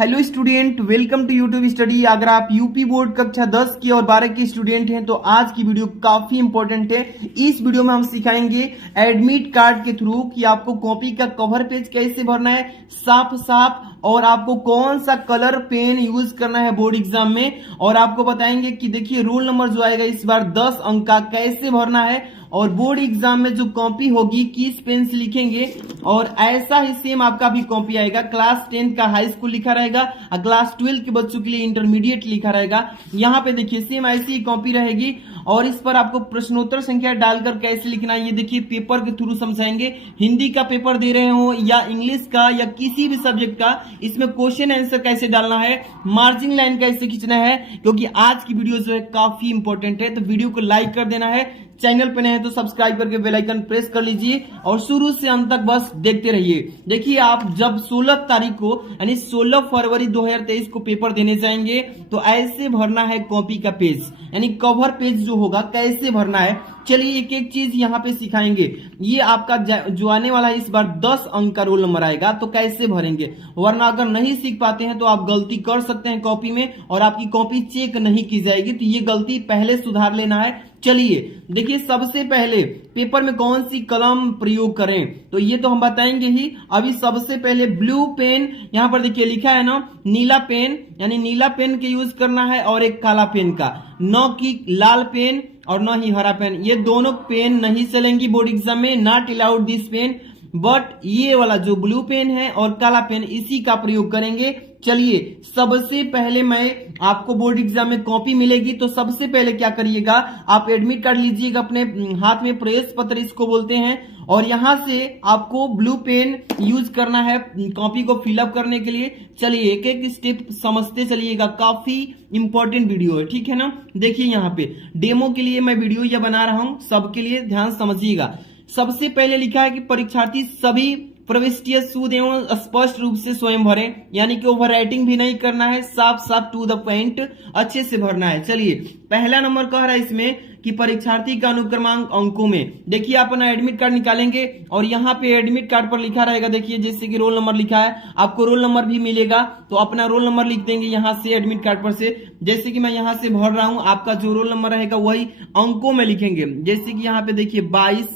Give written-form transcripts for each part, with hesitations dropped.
Hello student, welcome to YouTube study. अगर आप UP board कक्षा 10 की और 12 के स्टूडेंट हैं तो आज की वीडियो काफी इंपॉर्टेंट है। इस वीडियो में हम सिखाएंगे एडमिट कार्ड के थ्रू कि आपको कॉपी का कवर पेज कैसे भरना है साफ साफ, और आपको कौन सा कलर पेन यूज करना है बोर्ड एग्जाम में, और आपको बताएंगे कि देखिए रोल नंबर जो आएगा इस बार 10 अंक का कैसे भरना है, और बोर्ड एग्जाम में जो कॉपी होगी किस पेन से लिखेंगे। और ऐसा ही सेम आपका भी कॉपी आएगा, क्लास 10 का हाई स्कूल लिखा रहेगा और क्लास 12 के बच्चों के लिए इंटरमीडिएट लिखा रहेगा। यहाँ पे देखिए सेम ऐसी ही कॉपी रहेगी, और इस पर आपको प्रश्नोत्तर संख्या डालकर कैसे लिखना है ये देखिए पेपर के थ्रू समझाएंगे। हिंदी का पेपर दे रहे हो या इंग्लिश का या किसी भी सब्जेक्ट का, इसमें क्वेश्चन आंसर कैसे डालना है, मार्जिन लाइन कैसे खींचना है, क्योंकि आज की वीडियो जो है काफी इंपॉर्टेंट है। तो वीडियो को लाइक कर देना है, चैनल पे नए हैं तो सब्सक्राइब करके बेल आइकन प्रेस कर लीजिए और शुरू से अंत तक बस देखते रहिए। देखिए आप जब 16 तारीख को यानी 16 फरवरी 2023 को पेपर देने जाएंगे तो ऐसे भरना है कॉपी का पेज, यानी कवर पेज जो होगा कैसे भरना है। चलिए एक एक चीज यहाँ पे सिखाएंगे। ये आपका जो आने वाला है इस बार 10 अंक का रोल नंबर आएगा तो कैसे भरेंगे, वरना अगर नहीं सीख पाते हैं तो आप गलती कर सकते हैं कॉपी में और आपकी कॉपी चेक नहीं की जाएगी, तो ये गलती पहले सुधार लेना है। चलिए देखिए सबसे पहले पेपर में कौन सी कलम प्रयोग करें तो ये तो हम बताएंगे ही। अभी सबसे पहले ब्लू पेन, यहाँ पर देखिए लिखा है ना नीला पेन, यानी नीला पेन के यूज करना है, और एक काला पेन का, न कि लाल पेन और न ही हरा पेन। ये दोनों पेन नहीं चलेंगी बोर्ड एग्जाम में, not allowed this pen, but ये वाला जो ब्लू पेन है और काला पेन इसी का प्रयोग करेंगे। चलिए सबसे पहले मैं आपको बोर्ड एग्जाम में कॉपी मिलेगी तो सबसे पहले क्या करिएगा, आप एडमिट कार्ड लीजिएगा अपने हाथ में, प्रेस पत्र इसको बोलते हैं, और यहां से आपको ब्लू पेन यूज करना है कॉपी को फिलअप करने के लिए। चलिए एक एक स्टेप समझते चलिएगा, काफी इंपॉर्टेंट वीडियो है, ठीक है ना। देखिए यहाँ पे डेमो के लिए मैं वीडियो यह बना रहा हूं, सबके लिए ध्यान समझिएगा। सबसे पहले लिखा है कि परीक्षार्थी सभी प्रविष्टियां शुद्ध एवं स्पष्ट रूप से स्वयं भरें, यानी कि ओवर राइटिंग भी नहीं करना है, साफ साफ टू द पॉइंट अच्छे से भरना है। चलिए पहला नंबर कह रहा है इसमें कि परीक्षार्थी का अनुक्रमांक अंकों में। देखिए आप अपना एडमिट कार्ड निकालेंगे और यहाँ पे एडमिट कार्ड पर लिखा रहेगा, देखिए जैसे कि रोल नंबर लिखा है, आपको रोल नंबर भी मिलेगा तो अपना रोल नंबर लिख देंगे यहाँ से एडमिट कार्ड पर से। जैसे कि मैं यहाँ से भर रहा हूँ, आपका जो रोल नंबर रहेगा वही अंकों में लिखेंगे। जैसे कि यहाँ पे देखिए 22,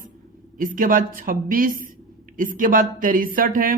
इसके बाद 26, इसके बाद 63 है,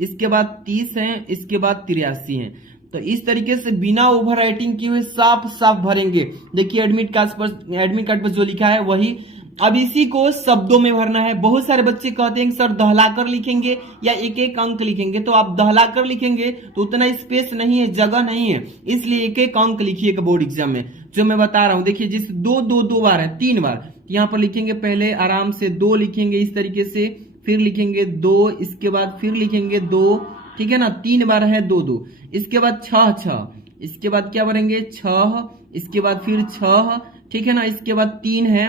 इसके बाद 30 है, इसके बाद 83 है। तो इस तरीके से बिना ओवर राइटिंग किए हुए साफ साफ भरेंगे। देखिए एडमिट कार्ड पर जो लिखा है वही। अब इसी को शब्दों में भरना है। बहुत सारे बच्चे कहते हैं सर दहलाकर लिखेंगे या एक एक अंक लिखेंगे, तो आप दहलाकर लिखेंगे तो उतना स्पेस नहीं है, जगह नहीं है, इसलिए एक एक अंक लिखिएगा बोर्ड एग्जाम में जो मैं बता रहा हूं। देखिए जिस दो बार है, 3 बार यहाँ पर लिखेंगे, पहले आराम से 2 लिखेंगे इस तरीके से, फिर लिखेंगे 2, इसके बाद फिर लिखेंगे 2, ठीक है ना, 3 बार है 2, इसके बाद 6, इसके बाद क्या भरेंगे 6, इसके बाद फिर 6, ठीक है ना, इसके बाद 3 है,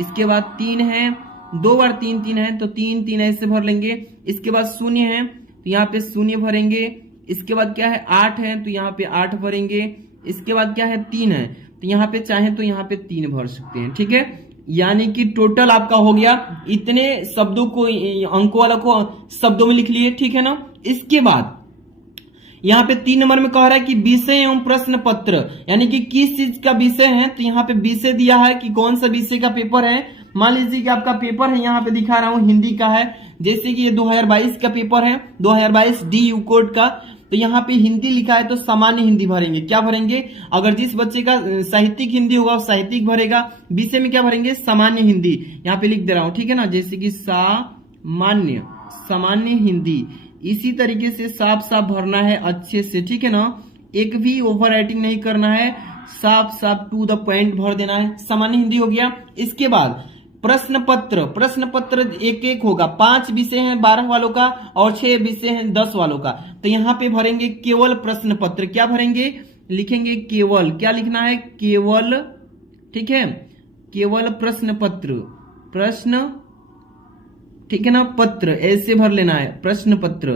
इसके बाद 3 है, 2 बार 3 है तो 3 ऐसे भर लेंगे। इसके बाद 0 है तो यहाँ पे 0 भरेंगे। इसके बाद क्या है 8 है तो यहाँ पे 8 भरेंगे। इसके बाद क्या है 3 है तो यहाँ पे चाहे तो यहाँ पे 3 भर सकते हैं, ठीक है। यानी कि टोटल आपका हो गया, इतने शब्दों को अंकों वाला को शब्दों में लिख लिए, ठीक है ना। इसके बाद यहाँ पे 3 नंबर में कह रहा है कि विषय एवं प्रश्न पत्र, यानी कि किस चीज का विषय है, तो यहाँ पे विषय दिया है कि कौन सा विषय का पेपर है। मान लीजिए कि आपका पेपर है, यहाँ पे दिखा रहा हूं हिंदी का है, जैसे कि ये 2022 का पेपर है, 2022 DU कोड का, तो यहाँ पे हिंदी लिखा है तो सामान्य हिंदी भरेंगे। क्या भरेंगे, अगर जिस बच्चे का साहित्यिक हिंदी होगा वो साहित्यिक भरेगा, विषय में क्या भरेंगे सामान्य हिंदी, यहाँ पे लिख दे रहा हूं, ठीक है ना, जैसे कि सामान्य हिंदी। इसी तरीके से साफ साफ भरना है अच्छे से, ठीक है ना, एक भी ओवर राइटिंग नहीं करना है, साफ साफ टू द पॉइंट भर देना है। सामान्य हिंदी हो गया। इसके बाद प्रश्न पत्र एक एक होगा, 5 विषय हैं 12 वालों का और 6 विषय हैं 10 वालों का, तो यहाँ पे भरेंगे केवल प्रश्न पत्र। क्या भरेंगे, लिखेंगे केवल, क्या लिखना है केवल, ठीक है, केवल प्रश्न पत्र, ठीक है ना, पत्र ऐसे भर लेना है, प्रश्न पत्र,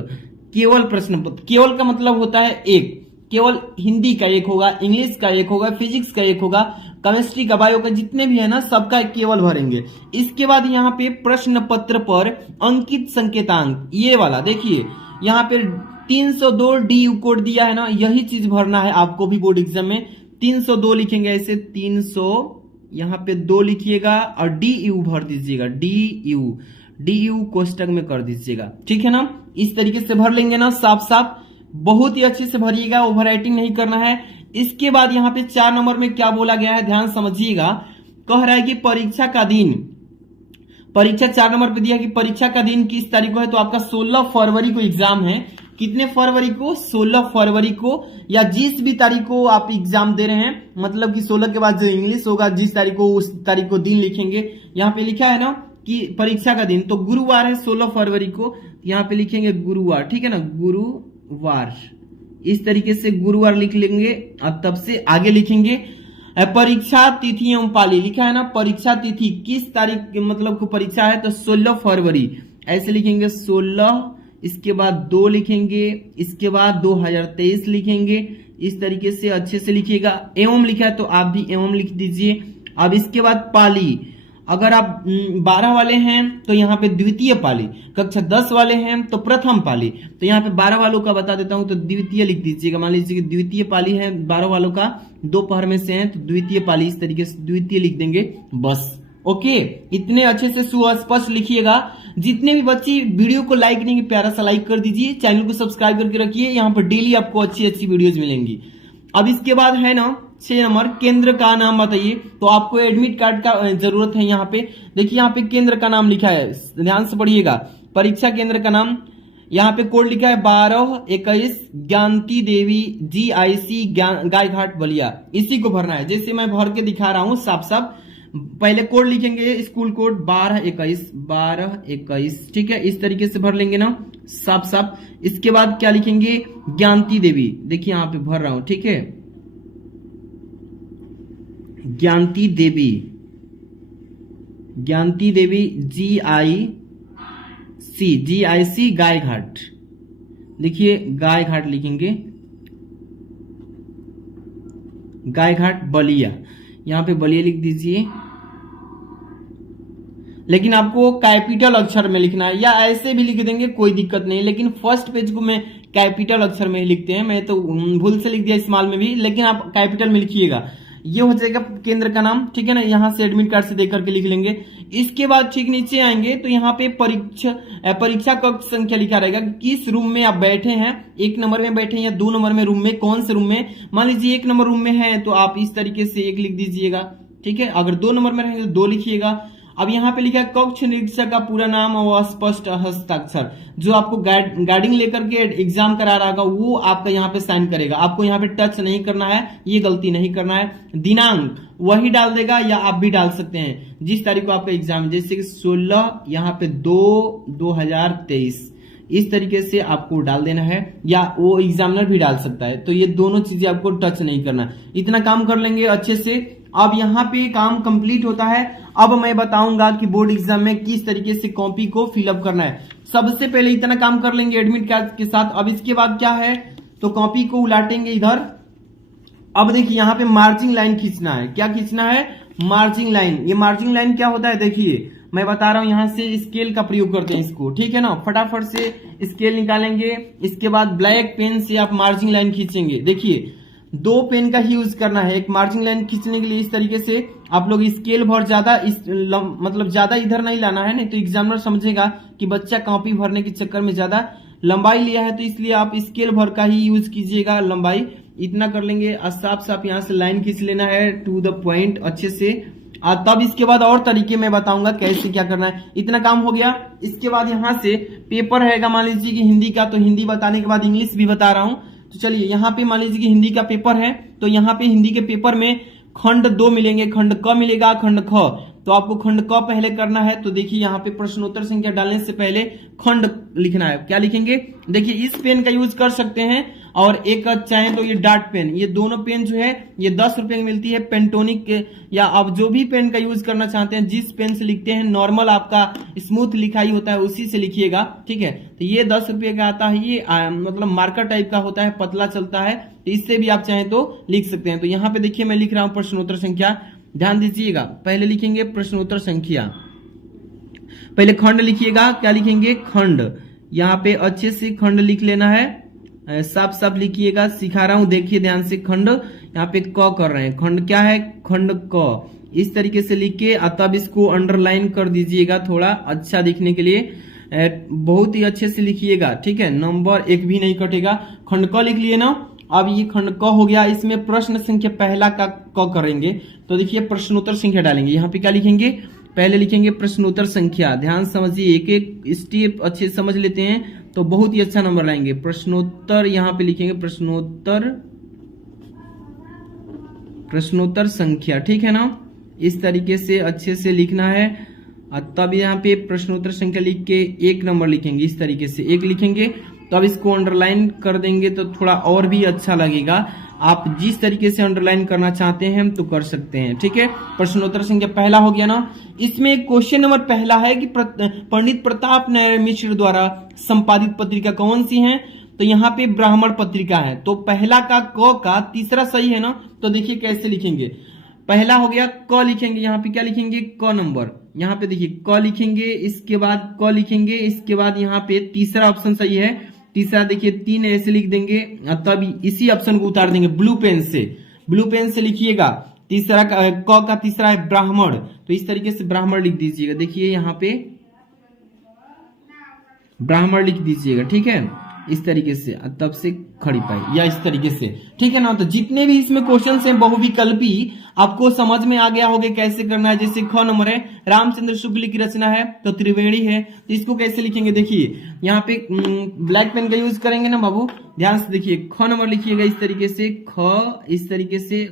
केवल प्रश्न पत्र। केवल का मतलब होता है एक, केवल हिंदी का एक होगा, इंग्लिश का एक होगा, फिजिक्स का एक होगा, केमिस्ट्री का, बायो का, जितने भी है ना सबका केवल भरेंगे। इसके बाद यहाँ पे प्रश्न पत्र पर अंकित संकेतांक, ये वाला देखिए यहाँ पे 302 DU कोड दिया है ना, यही चीज भरना है आपको भी बोर्ड एग्जाम में। 302 लिखेंगे ऐसे, 300 यहाँ पे 2 लिखिएगा और DU भर दीजिएगा, DU कोष्टक में कर दीजिएगा, ठीक है ना। इस तरीके से भर लेंगे ना साफ साफ, बहुत ही अच्छे से भरिएगा, ओवर राइटिंग नहीं करना है। इसके बाद यहाँ पे 4 नंबर में क्या बोला गया है, ध्यान समझिएगा। कह रहा है कि परीक्षा का दिन, परीक्षा 4 नंबर पे दिया कि परीक्षा का दिन किस तारीख को है, तो आपका 16 फरवरी को एग्जाम है। कितने फरवरी को, 16 फरवरी को, या जिस भी तारीख को आप एग्जाम दे रहे हैं, मतलब कि 16 के बाद जो इंग्लिश होगा जिस तारीख को, उस तारीख को दिन लिखेंगे। यहाँ पे लिखा है ना कि परीक्षा का दिन, तो गुरुवार है 16 फरवरी को, यहाँ पे लिखेंगे गुरुवार, ठीक है ना, गुरुवार। इस तरीके से गुरुवार लिख लेंगे और तब से आगे लिखेंगे परीक्षा तिथि एवं पाली, लिखा है ना परीक्षा तिथि किस तारीख मतलब को परीक्षा है, तो 16 फरवरी ऐसे लिखेंगे 16, इसके बाद 2 लिखेंगे, इसके बाद 2023 लिखेंगे। इस तरीके से अच्छे से लिखिएगा। एवं लिखा है तो आप भी एवं लिख दीजिए। अब इसके बाद पाली, अगर आप 12 वाले हैं तो यहाँ पे द्वितीय पाली, कक्षा 10 वाले हैं तो प्रथम पाली, तो यहाँ पे 12 वालों का बता देता हूं तो द्वितीय लिख दीजिएगा। मान लीजिए कि द्वितीय पाली है 12 वालों का, दोपहर में से है तो द्वितीय पाली, इस तरीके से द्वितीय लिख देंगे बस। ओके, इतने अच्छे से सुस्पष्ट लिखिएगा। जितने भी बच्चे वीडियो को लाइक नहीं, प्यारा सा लाइक कर दीजिए, चैनल को सब्सक्राइब करके रखिए, यहाँ पर डेली आपको अच्छी अच्छी वीडियोज मिलेंगी। अब इसके बाद है ना 6 नंबर, केंद्र का नाम बताइए। तो आपको एडमिट कार्ड का जरूरत है। यहाँ पे देखिए, यहाँ पे केंद्र का नाम लिखा है, ध्यान से पढ़िएगा। परीक्षा केंद्र का नाम, यहाँ पे कोड लिखा है 1221 ज्ञानती देवी GIC गायघाट बलिया, इसी को भरना है। जैसे मैं भर के दिखा रहा हूं साफ साफ। पहले कोड लिखेंगे, स्कूल कोड 1221, ठीक है, इस तरीके से भर लेंगे ना साफ साफ। इसके बाद क्या लिखेंगे, ज्ञानती देवी, देखिए यहाँ पे भर रहा हूं, ठीक है, ज्ञानती देवी GIC गायघाट, देखिए गायघाट लिखेंगे, गायघाट बलिया, यहां पे बलिया लिख दीजिए। लेकिन आपको कैपिटल अक्षर में लिखना है, या ऐसे भी लिख देंगे कोई दिक्कत नहीं, लेकिन फर्स्ट पेज को मैं कैपिटल अक्षर में ही लिखते हैं, मैं तो भूल से लिख दिया स्मॉल में भी, लेकिन आप कैपिटल में लिखिएगा। ये हो जाएगा केंद्र का नाम, ठीक है ना। यहां से एडमिट कार्ड से देख करके लिख लेंगे। इसके बाद ठीक नीचे आएंगे तो यहाँ पे परीक्षा कक्ष संख्या लिखा रहेगा, किस रूम में आप बैठे हैं, 1 नंबर में बैठे हैं या 2 नंबर में रूम में, कौन से रूम में। मान लीजिए 1 नंबर रूम में है तो आप इस तरीके से 1 लिख दीजिएगा, ठीक है। अगर 2 नंबर में रहेंगे तो 2 लिखिएगा। अब यहाँ पे लिखा है कक्ष निरीक्षक का पूरा नाम और स्पष्ट हस्ताक्षर, जो आपको गाइडिंग लेकर के एग्जाम करा रहा होगा वो आपका यहाँ पे साइन करेगा। आपको यहाँ पे टच नहीं करना है, ये गलती नहीं करना है। दिनांक वही डाल देगा या आप भी डाल सकते हैं जिस तारीख को आपका एग्जाम, जैसे कि 16 यहाँ पे 2/2023, इस तरीके से आपको डाल देना है, या वो एग्जामिनर भी डाल सकता है। तो ये दोनों चीजें आपको टच नहीं करना। इतना काम कर लेंगे अच्छे से। अब यहाँ पे काम कंप्लीट होता है। अब मैं बताऊंगा कि बोर्ड एग्जाम में किस तरीके से कॉपी को फिलअप करना है। सबसे पहले इतना काम कर लेंगे एडमिट कार्ड के साथ। अब इसके बाद क्या है, तो कॉपी को उलाटेंगे इधर। अब देखिए यहाँ पे मार्जिंग लाइन खींचना है। क्या खींचना है, मार्जिंग लाइन। ये मार्जिंग लाइन क्या होता है, देखिए मैं बता रहा हूं, यहां से स्केल का प्रयोग करते हैं इसको, ठीक है ना। फटाफट से स्केल निकालेंगे। इसके बाद ब्लैक पेन से आप मार्जिंग लाइन खींचेंगे। देखिए 2 पेन का ही यूज करना है एक मार्जिंग लाइन खींचने के लिए। इस तरीके से आप लोग स्केल भर ज्यादा मतलब ज्यादा इधर नहीं लाना है, नहीं तो एग्जामिनर समझेगा कि बच्चा कॉपी भरने के चक्कर में ज्यादा लंबाई लिया है, तो इसलिए आप स्केल भर का ही यूज कीजिएगा लंबाई। इतना कर लेंगे। साफ साफ यहाँ से लाइन खींच लेना है टू द पॉइंट अच्छे से। तब इसके बाद और तरीके मैं बताऊंगा कैसे क्या करना है। इतना काम हो गया। इसके बाद यहाँ से पेपर रहेगा, मान लीजिए कि हिंदी का, तो हिंदी बताने के बाद इंग्लिश भी बता रहा हूं। तो चलिए यहाँ पे मान लीजिए कि हिंदी का पेपर है, तो यहाँ पे हिंदी के पेपर में खंड 2 मिलेंगे, खंड क मिलेगा, खंड ख। तो आपको खंड क पहले करना है। तो देखिए यहाँ पे प्रश्नोत्तर संख्या डालने से पहले खंड लिखना है। क्या लिखेंगे, देखिए इस पेन का यूज कर सकते हैं, और एक चाहे तो ये डार्ट पेन, ये दोनों पेन जो है ये 10 रुपए की मिलती है। पेंटोनिक या आप जो भी पेन का यूज करना चाहते हैं, जिस पेन से लिखते हैं, नॉर्मल आपका स्मूथ लिखाई होता है उसी से लिखिएगा, ठीक है। तो ये 10 रुपए का आता है। ये मतलब मार्कर टाइप का होता है, पतला चलता है, तो इससे भी आप चाहें तो लिख सकते हैं। तो यहाँ पे देखिए मैं लिख रहा हूं प्रश्नोत्तर संख्या, ध्यान दीजिएगा। पहले लिखेंगे प्रश्नोत्तर संख्या, पहले खंड लिखिएगा। क्या लिखेंगे, खंड। यहाँ पे अच्छे से खंड लिख लेना है। साफ साफ लिखिएगा, सिखा रहा हूं, देखिए ध्यान से। खंड यहाँ पे क कर रहे हैं, खंड क्या है, खंड क। इस तरीके से लिख के तब इसको अंडरलाइन कर दीजिएगा थोड़ा अच्छा दिखने के लिए, बहुत ही अच्छे से लिखिएगा, ठीक है। नंबर एक भी नहीं कटेगा। खंड क लिख लिए ना। अब ये खंड क हो गया, इसमें प्रश्न संख्या पहला का क करेंगे। तो देखिए प्रश्नोत्तर संख्या डालेंगे, यहाँ पे क्या लिखेंगे, पहले लिखेंगे प्रश्नोत्तर संख्या। ध्यान समझिए, एक एक स्टेप अच्छे से समझ लेते हैं तो बहुत ही अच्छा नंबर लाएंगे। प्रश्नोत्तर यहाँ पे लिखेंगे प्रश्नोत्तर संख्या, ठीक है ना। इस तरीके से अच्छे से लिखना है। तब यहाँ पे प्रश्नोत्तर संख्या लिख के एक नंबर लिखेंगे, इस तरीके से एक लिखेंगे। तब इसको अंडरलाइन कर देंगे तो थोड़ा और भी अच्छा लगेगा। आप जिस तरीके से अंडरलाइन करना चाहते हैं तो कर सकते हैं, ठीक है। प्रश्नोत्तर संख्या पहला हो गया ना। इसमें क्वेश्चन नंबर पहला है कि पंडित प्रताप नारायण मिश्र द्वारा संपादित पत्रिका कौन सी है। तो यहाँ पे ब्राह्मण पत्रिका है। तो पहला का क का तीसरा सही है ना। तो देखिए कैसे लिखेंगे, पहला हो गया क लिखेंगे, यहाँ पे क्या लिखेंगे, क नंबर। यहाँ पे देखिए क लिखेंगे, इसके बाद क लिखेंगे, इसके बाद यहाँ पे तीसरा ऑप्शन सही है। तीसरा देखिए 3 ऐसे लिख देंगे, तब इसी ऑप्शन को उतार देंगे ब्लू पेन से लिखिएगा। तीसरा क का तीसरा है ब्राह्मण, तो इस तरीके से ब्राह्मण लिख दीजिएगा। देखिए यहाँ पे ब्राह्मण लिख दीजिएगा, ठीक है, इस तरीके से। तब से खड़ी पाई या इस तरीके से, ठीक है ना। तो जितने भी इसमें क्वेश्चन हैं बहुविकल्पी, आपको समझ में आ गया होगा कैसे करना है। जैसे ख नंबर है, रामचंद्र शुक्ल की रचना है तो त्रिवेणी है, तो इसको कैसे लिखेंगे, देखिए यहाँ पे ब्लैक पेन का यूज करेंगे ना बाबू, ध्यान से देखिए। ख नंबर लिखिएगा इस तरीके से, ख इस तरीके से।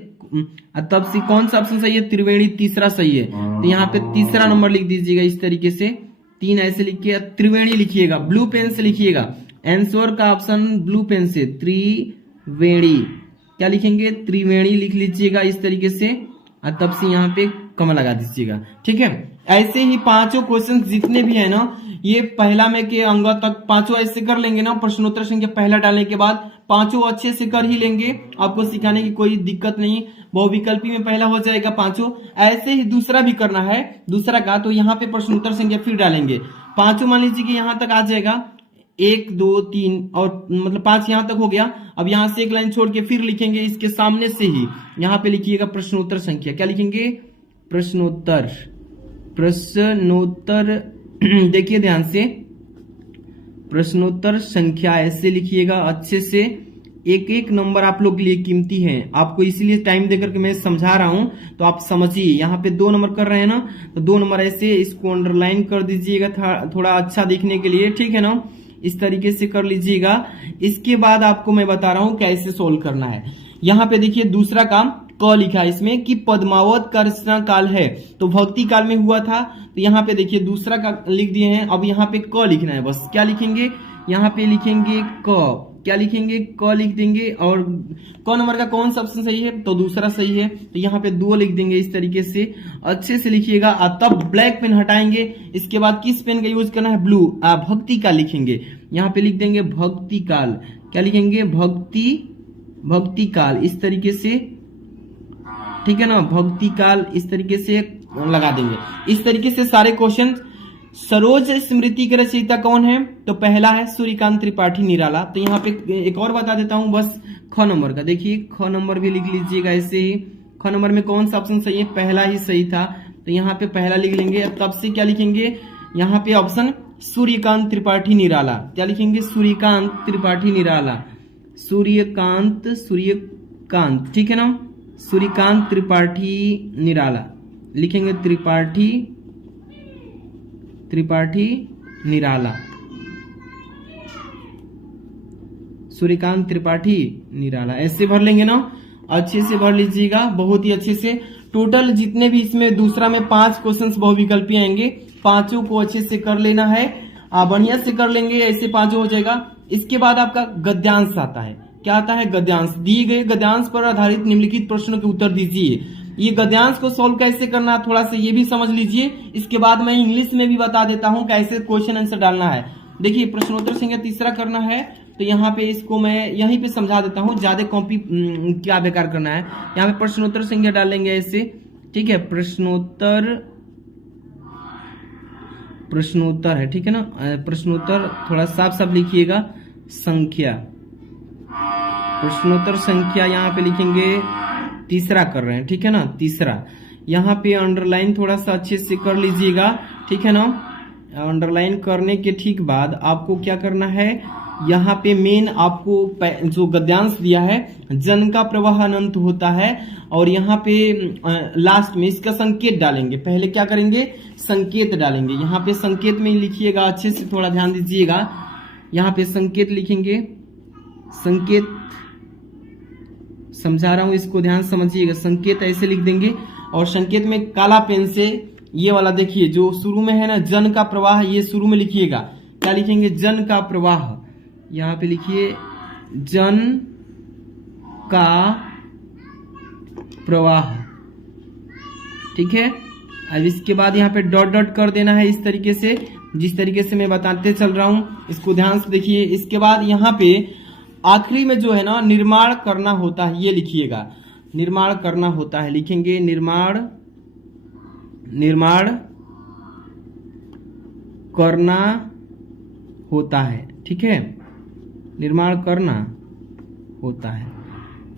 तब से कौन सा ऑप्शन सही है, त्रिवेणी तीसरा सही है। तो यहाँ पे तीसरा नंबर लिख दीजिएगा इस तरीके से, 3 ऐसे लिख के त्रिवेणी लिखिएगा, ब्लू पेन से लिखिएगा। आंसर का ऑप्शन ब्लू पेन से त्रिवेणी, क्या लिखेंगे, त्रिवेणी लिख लीजिएगा इस तरीके से। तब से यहाँ पे कमा लगा दीजिएगा, ठीक है। ऐसे ही पांचों क्वेश्चन जितने भी है ना, ये पहला में के अंग तक पांचों ऐसे कर लेंगे ना। प्रश्नोत्तर संख्या पहला डालने के बाद पांचों अच्छे से कर ही लेंगे, आपको सिखाने की कोई दिक्कत नहीं। बहुविकल्पी में पहला हो जाएगा पांचों। ऐसे ही दूसरा भी करना है, दूसरा का। तो यहाँ पे प्रश्नोत्तर संख्या फिर डालेंगे, पांचों मान लीजिए कि यहाँ तक आ जाएगा, 1 2 3 और मतलब 5 यहाँ तक हो गया। अब यहाँ से एक लाइन छोड़ के फिर लिखेंगे इसके सामने से ही, यहाँ पे लिखिएगा प्रश्नोत्तर संख्या, क्या लिखेंगे, प्रश्नोत्तर देखिए ध्यान से, प्रश्नोत्तर संख्या ऐसे लिखिएगा अच्छे से। एक एक नंबर आप लोग के लिए कीमती है, आपको इसीलिए टाइम देकर के मैं समझा रहा हूं, तो आप समझिए। यहाँ पे 2 नंबर कर रहे हैं ना, तो 2 नंबर ऐसे इसको अंडरलाइन कर दीजिएगा थोड़ा अच्छा दिखने के लिए, ठीक है ना। इस तरीके से कर लीजिएगा। इसके बाद आपको मैं बता रहा हूं कैसे सोल्व करना है। यहाँ पे देखिए दूसरा काम क लिखा है इसमें कि पद्मावत का रचना काल है, तो भक्ति काल में हुआ था। तो यहाँ पे देखिए दूसरा का लिख दिए हैं। अब यहाँ पे क लिखना है, बस क्या लिखेंगे, यहाँ पे लिखेंगे क, क्या लिखेंगे, क लिख देंगे। और क नंबर का कौन सा ऑप्शन सही है, तो दूसरा सही है। तो यहाँ पे 2 लिख देंगे इस तरीके से, अच्छे से लिखिएगा। तब ब्लैक पेन हटाएंगे, इसके बाद किस पेन का यूज करना है, ब्लू, भक्ति काल लिखेंगे। यहाँ पे लिख देंगे भक्ति काल, क्या लिखेंगे, भक्ति काल, इस तरीके से, ठीक है ना, भक्ति काल इस तरीके से लगा देंगे। इस तरीके से सारे क्वेश्चन। सरोज स्मृति के रचयिता कौन है, तो पहला है सूर्यकांत त्रिपाठी निराला। तो यहाँ पे एक और बता देता हूं बस, ख नंबर का देखिए, ख नंबर भी लिख लीजिएगा ऐसे ही। ख नंबर में कौन सा ऑप्शन सही है, पहला ही सही था, तो यहाँ पे पहला लिख लेंगे। तब से क्या लिखेंगे, यहाँ पे ऑप्शन सूर्यकांत त्रिपाठी निराला, क्या लिखेंगे, सूर्यकांत त्रिपाठी निराला, सूर्यकांत, ठीक है ना, सूर्यकांत त्रिपाठी निराला लिखेंगे, त्रिपाठी निराला, सूर्यकांत त्रिपाठी निराला, ऐसे भर लेंगे ना, अच्छे से भर लीजिएगा, बहुत ही अच्छे से। टोटल जितने भी इसमें दूसरा में 5 क्वेश्चंस बहुविकल्पी आएंगे, पांचों को अच्छे से कर लेना है, बढ़िया से कर लेंगे, ऐसे पांचों हो जाएगा। इसके बाद आपका गद्यांश आता है, क्या आता है, गद्यांश। दिए गए गद्यांश पर आधारित निम्नलिखित प्रश्नों के उत्तर दीजिए। ये गद्यांश को सॉल्व कैसे करना है थोड़ा सा ये भी समझ लीजिए। इसके बाद मैं इंग्लिश में भी बता देता हूं कैसे क्वेश्चन आंसर डालना है। देखिए प्रश्नोत्तर संख्या तीसरा करना है, तो यहाँ पे इसको मैं यहीं पे समझा देता हूँ, ज्यादा कॉपी क्या बेकार करना है। यहाँ पे प्रश्नोत्तर संख्या डालेंगे ऐसे, ठीक है, प्रश्नोत्तर है, ठीक है ना, प्रश्नोत्तर थोड़ा साफ साफ लिखिएगा, संख्या, प्रश्नोत्तर संख्या यहाँ पे लिखेंगे तीसरा कर रहे हैं, ठीक है ना, तीसरा। यहाँ पे अंडरलाइन थोड़ा सा अच्छे से कर लीजिएगा, ठीक है ना। अंडरलाइन करने के ठीक बाद आपको क्या करना है, यहाँ पे मेन आपको जो गद्यांश दिया है, जन का प्रवाह अनंत होता है, और यहाँ पे लास्ट में इसका संकेत डालेंगे। पहले क्या करेंगे, संकेत डालेंगे। यहाँ पे संकेत में लिखिएगा, अच्छे से थोड़ा ध्यान दीजिएगा। यहाँ पे संकेत लिखेंगे, संकेत समझा रहा हूं, इसको ध्यान समझिएगा। संकेत ऐसे लिख देंगे, और संकेत में काला पेन से ये वाला देखिए जो शुरू में है ना, जन का प्रवाह, ये शुरू में लिखिएगा। क्या लिखेंगे, जन का प्रवाह। यहाँ पे लिखिए जन का प्रवाह, ठीक है। अब इसके बाद यहाँ पे डॉट डॉट कर देना है, इस तरीके से, जिस तरीके से मैं बताते चल रहा हूं, इसको ध्यान से देखिए। इसके बाद यहाँ पे आखिरी में जो है ना, निर्माण करना होता है, ये लिखिएगा, निर्माण करना होता है, लिखेंगे निर्माण करना होता है, ठीक है, निर्माण करना होता है।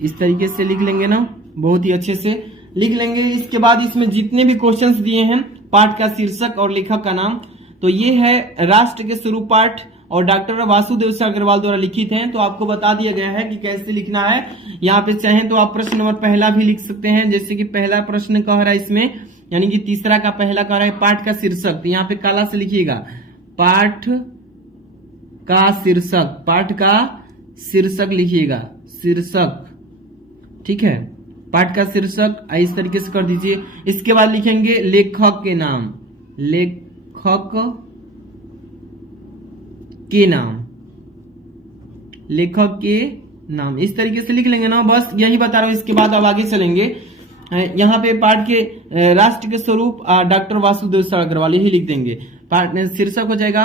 इस तरीके से लिख लेंगे ना, बहुत ही अच्छे से लिख लेंगे। इसके बाद इसमें जितने भी क्वेश्चंस दिए हैं, पाठ का शीर्षक और लेखक का नाम, तो ये है राष्ट्र के स्वरूप पाठ, और डॉक्टर वासुदेव अग्रवाल द्वारा लिखित हैं। तो आपको बता दिया गया है कि कैसे लिखना है। यहाँ पे चाहें तो आप प्रश्न नंबर पहला भी लिख सकते हैं, जैसे कि पहला प्रश्न कह रहा है इसमें, यानी कि तीसरा का पहला कह रहा है पाठ का शीर्षक, तो यहाँ पे काला से लिखिएगा पाठ का शीर्षक, पाठ का शीर्षक लिखिएगा, शीर्षक, ठीक है, पाठ का शीर्षक इस तरीके से कर दीजिए। इसके बाद लिखेंगे लेखक के नाम, लेखक के नाम, लेखक के नाम, इस तरीके से लिख लेंगे ना, बस यही बता रहा हूं। इसके बाद अब आगे चलेंगे। यहाँ पे पाठ के राष्ट्र के स्वरूप डॉक्टर वासुदेव अग्रवाल, यही लिख देंगे। पाठ शीर्षक हो जाएगा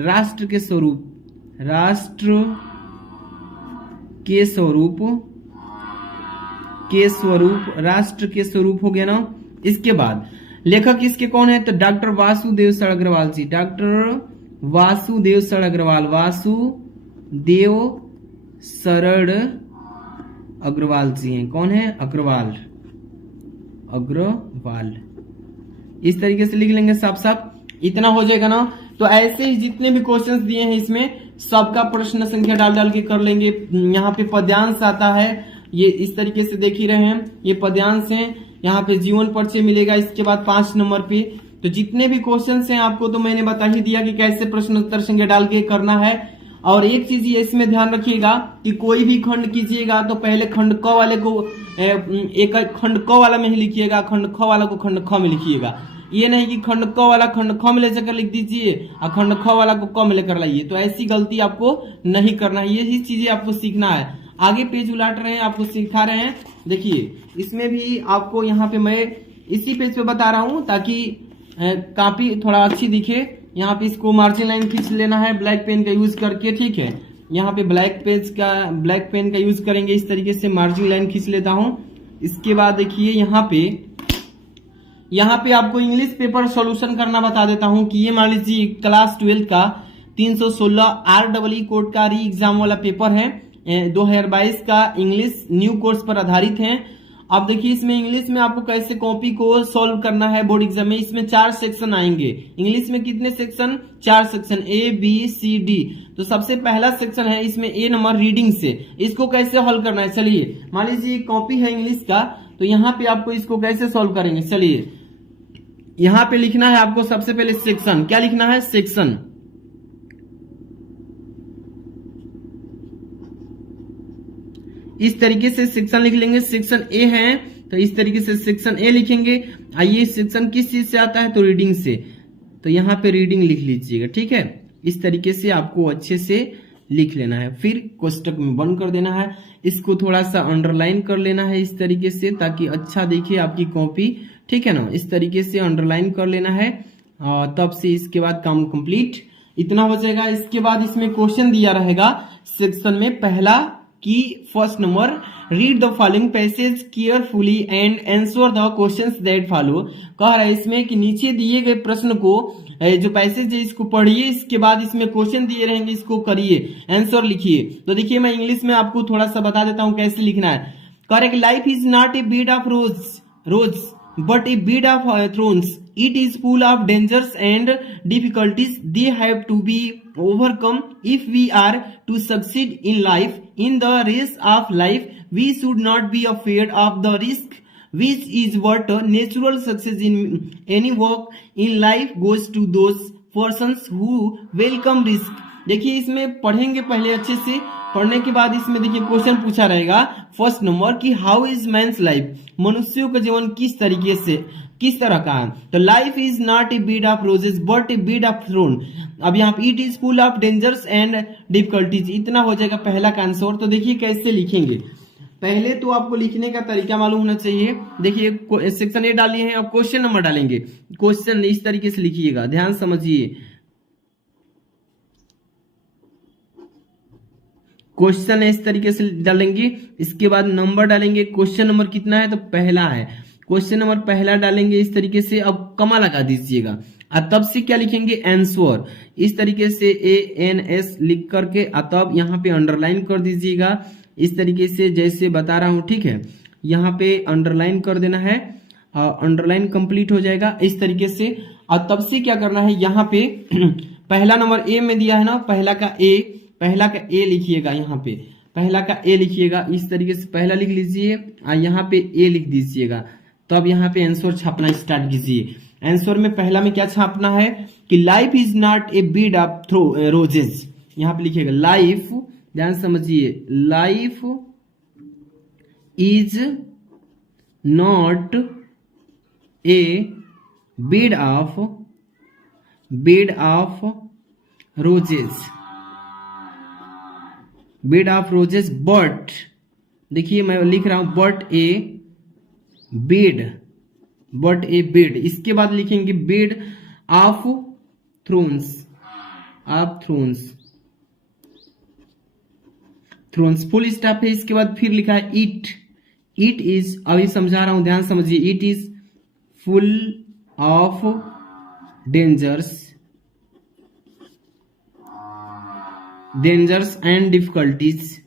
राष्ट्र के स्वरूप, राष्ट्र के स्वरूप, के स्वरूप, राष्ट्र के स्वरूप हो गया ना। इसके बाद लेखक इसके कौन है, तो डॉक्टर वासुदेव अग्रवाल जी, डॉक्टर वासुदेव अग्रवाल, वासुदेव शरण अग्रवाल जी हैं। कौन है, अग्रवाल, अग्रवाल, इस तरीके से लिख लेंगे साफ साफ, इतना हो जाएगा ना। तो ऐसे ही जितने भी क्वेश्चंस दिए हैं इसमें सबका प्रश्न संख्या डाल डाल के कर लेंगे। यहाँ पे पद्यांश आता है, ये इस तरीके से देख ही रहे हैं, ये पद्यांश है। यहाँ पे जीवन परिचय मिलेगा, इसके बाद 5 नंबर पे। तो जितने भी क्वेश्चंस हैं आपको तो मैंने बता ही दिया कि कैसे प्रश्न उत्तर संख्या डाल के करना है। और एक चीज ये इसमें ध्यान रखिएगा कि कोई भी खंड कीजिएगा तो पहले खंड क वाले को एक खंड क वाला में ही लिखिएगा, खंड ख वाला को खंड ख में लिखिएगा। ये नहीं कि खंड क वाला खंड ख में लेकर लिख दीजिए और खंड ख वाला को क में लेकर लाइए, तो ऐसी गलती आपको नहीं करना है। यही चीजें आपको सीखना है। आगे पेज उलाट रहे हैं, आपको सिखा रहे हैं। देखिए इसमें भी आपको यहाँ पे मैं इसी पेज पे बता रहा हूँ ताकि काफी थोड़ा अच्छी दिखे। यहाँ पे इसको मार्जिन लाइन खींच लेना है ब्लैक पेन का यूज करके, ठीक है। यहाँ पे ब्लैक पेन का यूज करेंगे, इस तरीके से मार्जिन लाइन खींच लेता हूँ। इसके बाद देखिए यहाँ पे आपको इंग्लिश पेपर सॉल्यूशन करना बता देता हूँ कि ये मान लीजिए क्लास 12 का 316 REE कोड का री एग्जाम वाला पेपर है, 2022 का इंग्लिश न्यू कोर्स पर आधारित है। अब देखिए इसमें इंग्लिश में आपको कैसे कॉपी को सॉल्व करना है बोर्ड एग्जाम में। इसमें 4 सेक्शन आएंगे। इंग्लिश में कितने सेक्शन, 4 सेक्शन, ABCD। तो सबसे पहला सेक्शन है इसमें A नंबर रीडिंग से, इसको कैसे हल करना है। चलिए मान लीजिए कॉपी है इंग्लिश का, तो यहाँ पे आपको इसको कैसे सॉल्व करेंगे। चलिए यहाँ पे लिखना है आपको सबसे पहले सेक्शन, क्या लिखना है, सेक्शन। इस तरीके से सेक्शन लिख लेंगे। सेक्शन ए है तो इस तरीके से सेक्शन ए लिखेंगे। आइए सेक्शन किस चीज से आता है, तो रीडिंग से, तो यहाँ पे रीडिंग लिख लीजिएगा, ठीक है। इस तरीके से आपको अच्छे से लिख लेना है, फिर कोष्टक में बंद कर देना है। इसको थोड़ा सा अंडरलाइन कर लेना है इस तरीके से ताकि अच्छा दिखे आपकी कॉपी, ठीक है ना। इस तरीके से अंडरलाइन कर लेना है और तब से इसके बाद काम कंप्लीट, इतना हो जाएगा। इसके बाद इसमें क्वेश्चन दिया रहेगा सेक्शन में पहला कि first number read the following passage carefully and answer the questions that follow. कह रहा है इसमें कि नीचे दिए गए प्रश्न को, जो पैसेज है इसको पढ़िए, इसके बाद इसमें क्वेश्चन दिए रहेंगे, इसको करिए, आंसर लिखिए। तो देखिए मैं इंग्लिश में आपको थोड़ा सा बता देता हूं कैसे लिखना है। Correct, life is not a bed of rose but a bed of thrones. It is full of dangers and difficulties. They have to be overcome if we are to succeed in life. In the race of life, we should not be afraid of the risk, which is what natural success in any work in life goes to those persons who welcome risk. देखिए इसमें पढ़ेंगे पहले अच्छे से, पढ़ने के बाद इसमें देखिए क्वेश्चन पूछा रहेगा फर्स्ट नंबर कि हाउ इज मैंस लाइफ, मनुष्यों का जीवन किस तरीके से, किस तरह का है। तो life is not a bed of roses but a bed of thorn. अब यहाँ पे it is full of dangers and difficulties, इतना हो जाएगा पहला का आंसर। तो देखिए कैसे लिखेंगे, पहले तो आपको लिखने का तरीका मालूम होना चाहिए। देखिए सेक्शन ए डालिए हैं, अब क्वेश्चन नंबर डालेंगे, क्वेश्चन इस तरीके से लिखिएगा, ध्यान समझिए। क्वेश्चन इस तरीके से डालेंगे, इसके बाद नंबर डालेंगे, क्वेश्चन नंबर कितना है तो पहला है, क्वेश्चन नंबर पहला डालेंगे इस तरीके से। अब कमा लगा दीजिएगा और तब से क्या लिखेंगे आंसर, इस तरीके से ANS लिख करके, तब यहाँ पे अंडरलाइन कर दीजिएगा इस तरीके से जैसे बता रहा हूं, ठीक है। यहाँ पे अंडरलाइन कर देना है, अंडरलाइन कंप्लीट हो जाएगा इस तरीके से। और तब से क्या करना है, यहाँ पे पहला नंबर ए में दिया है ना, पहला का ए लिखिएगा, यहाँ पे पहला का ए लिखिएगा इस तरीके से, पहला लिख लीजिए और यहाँ पे ए लिख दीजिएगा। तो अब यहाँ पे आंसर छापना स्टार्ट कीजिए। आंसर में पहला में क्या छापना है कि life is not a bed of roses, यहाँ पे लिखिएगा लाइफ, ध्यान समझिए, life is not a bed of roses, bed of roses but, देखिए मैं लिख रहा हूं बट ए बेड, इसके बाद लिखेंगे bed of thrones, full stop है, इसके बाद फिर लिखा है इट इज, अभी समझा रहा हूं ध्यान समझिए, it is full of dangers and difficulties,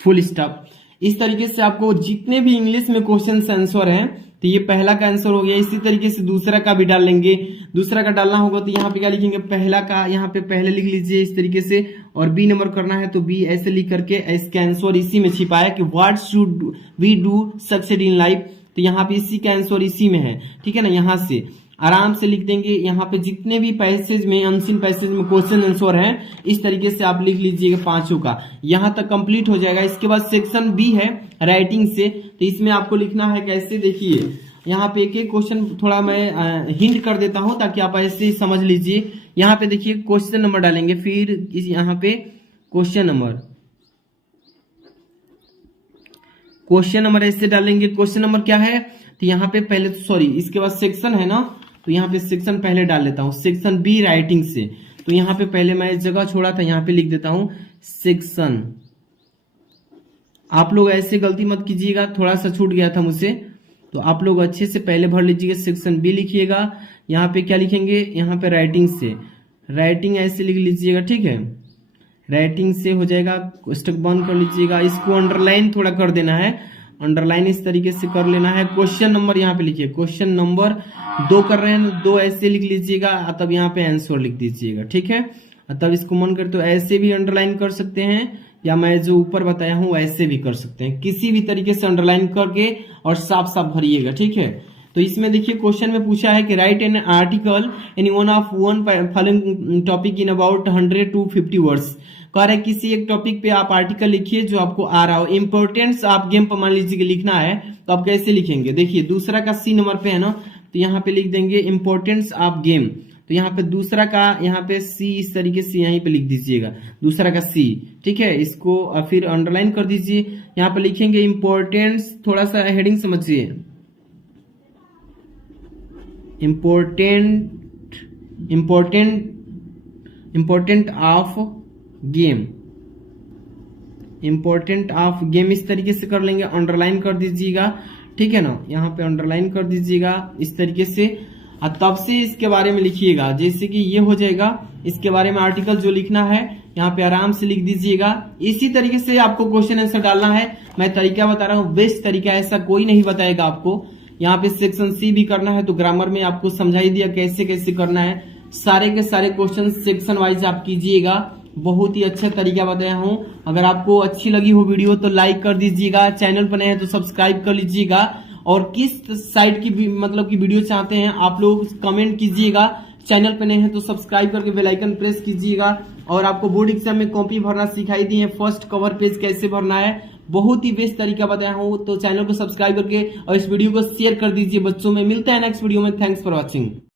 full stop. इस तरीके से आपको जितने भी इंग्लिश में क्वेश्चन आंसर हैं, तो ये पहला का आंसर हो गया। इसी तरीके से दूसरा का भी डाल लेंगे, दूसरा का डालना होगा तो यहाँ पे क्या लिखेंगे, पहला का यहाँ पे पहले लिख लीजिए इस तरीके से, और बी नंबर करना है तो बी ऐसे लिख करके इसका आंसर इसी में छिपाया कि what should we do succeed in life, तो यहाँ पे इसी का आंसर इसी में है, ठीक है ना। यहाँ से आराम से लिख देंगे, यहाँ पे जितने भी पैसेज में, अनसीन पैसेज में क्वेश्चन आंसर हैं, इस तरीके से आप लिख लीजिएगा पांचों का, यहाँ तक कंप्लीट हो जाएगा। इसके बाद सेक्शन बी है राइटिंग से, तो इसमें आपको लिखना है कैसे, देखिए यहाँ पे एक एक क्वेश्चन थोड़ा मैं हिंट कर देता हूं ताकि आप ऐसे ही समझ लीजिए। यहाँ पे देखिए क्वेश्चन नंबर डालेंगे, फिर इस यहाँ पे क्वेश्चन नंबर ऐसे डालेंगे। क्वेश्चन नंबर क्या है तो यहाँ पे पहले, सॉरी इसके बाद सेक्शन है ना, तो यहाँ पे सेक्शन पहले डाल लेता हूँ, सेक्शन बी राइटिंग से। तो यहाँ पे पहले मैं जगह छोड़ा था, यहाँ पे लिख देता हूँ सेक्शन। आप लोग ऐसे गलती मत कीजिएगा, थोड़ा सा छूट गया था मुझसे, तो आप लोग अच्छे से पहले भर लीजिएगा, सेक्शन बी लिखिएगा। यहाँ पे क्या लिखेंगे, यहाँ पे राइटिंग से, राइटिंग ऐसे लिख लीजिएगा, ठीक है, राइटिंग से हो जाएगा, कोष्टक बंद कर लीजिएगा। इसको अंडरलाइन थोड़ा कर देना है, अंडरलाइन इस तरीके से कर लेना है। क्वेश्चन नंबर यहाँ पे लिखिए, क्वेश्चन नंबर 2 कर रहे हैं, 2 ऐसे लिख लीजिएगा, तब यहाँ पे आंसर लिख दीजिएगा, ठीक है। तब इसको मन करे तो ऐसे भी अंडरलाइन कर सकते हैं, या मैं जो ऊपर बताया हूं ऐसे भी कर सकते हैं, किसी भी तरीके से अंडरलाइन करके और साफ साफ भरिएगा, ठीक है। तो इसमें देखिए क्वेश्चन में पूछा है कि right an article in one following topic in about 100 to 50 words. कह रहे किसी एक टॉपिक पे आप आर्टिकल लिखिए जो आपको आ रहा हो। इंपोर्टेंस आप गेम पर मान लीजिए लिखना है, तो आप कैसे लिखेंगे, देखिए दूसरा का सी नंबर पे है ना, तो यहाँ पे लिख देंगे इंपोर्टेंस ऑफ गेम। तो यहाँ पे दूसरा का, यहाँ पे सी इस तरीके से यहीं पे लिख दीजिएगा, दूसरा का सी, ठीक है। इसको फिर अंडरलाइन कर दीजिए, यहाँ पे लिखेंगे इंपोर्टेंस, थोड़ा सा हेडिंग समझिए, important of game, important of game इस तरीके से कर लेंगे, अंडरलाइन कर दीजिएगा, ठीक है ना, यहाँ पे अंडरलाइन कर दीजिएगा इस तरीके से। तब से इसके बारे में लिखिएगा, जैसे कि ये हो जाएगा, इसके बारे में आर्टिकल जो लिखना है यहाँ पे आराम से लिख दीजिएगा। इसी तरीके से आपको क्वेश्चन आंसर डालना है। मैं तरीका बता रहा हूँ, बेस्ट तरीका, ऐसा कोई नहीं बताएगा आपको। यहाँ पे सेक्शन सी भी करना है तो ग्रामर में आपको समझाई दिया कैसे कैसे करना है। सारे के सारे क्वेश्चन सेक्शन वाइज आप कीजिएगा, बहुत ही अच्छा तरीका बताया हूँ। अगर आपको अच्छी लगी हो वीडियो तो लाइक कर दीजिएगा, चैनल पर नए हैं तो सब्सक्राइब कर लीजिएगा, और किस साइड की मतलब की वीडियो चाहते हैं आप लोग कमेंट कीजिएगा। चैनल पे नए हैं तो सब्सक्राइब करके बेल आइकन प्रेस कीजिएगा। और आपको बोर्ड एग्जाम में कॉपी भरना सिखाई दी है, फर्स्ट कवर पेज कैसे भरना है, बहुत ही बेस्ट तरीका बताया हूँ। तो चैनल को सब्सक्राइब करके और इस वीडियो को शेयर कर दीजिए बच्चों में। मिलते हैं नेक्स्ट वीडियो में। Thanks for watching.